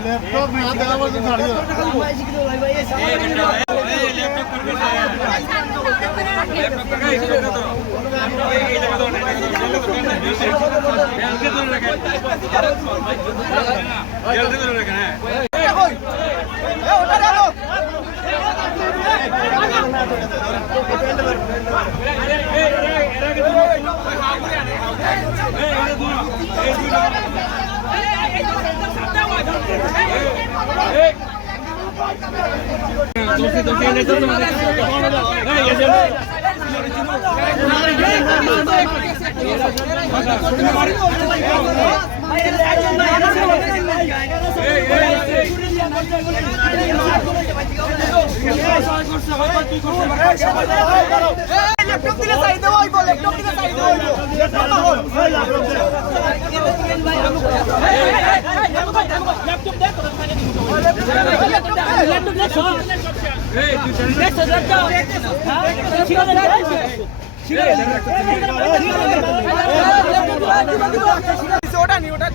laptop में हाथ लगा बोल तो साड़ी लैपटॉप দিলে চাই দেব হইব ল্যাপটপ দিলে চাই দেব হইব ল্যাপটপ দেখো ল্যাপটপ দেখো এই তুই ওটা নি ওটা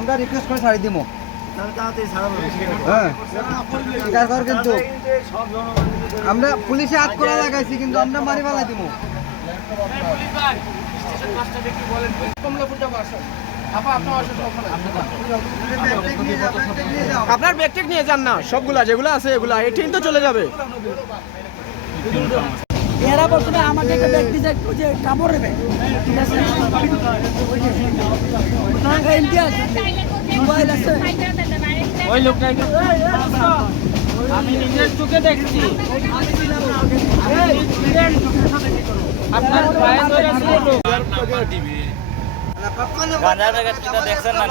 আমরা রিকোয়েস্ট করে ছাড়ি দিব স্বীকার কর কিন্তু আমরা পুলিশে হাত করা লাগাইছি কিন্তু আমরা মারি ফেলাই দিব আপনার ব্যাগটেক নিয়ে যান না সবগুলা যেগুলো আছে এগুলা এই ট্রেন তো চলে যাবে এরা বলছে আমাকে একটা ব্যাগ দিছে যে কাপড় নেবে ঠিক আছে মোবাইল আছে ওই লোকটাই আমি নিজের চোখে দেখছি আপনার পায়ে ধরে টিভি গাঁজার ব্যাগ দেখছেন না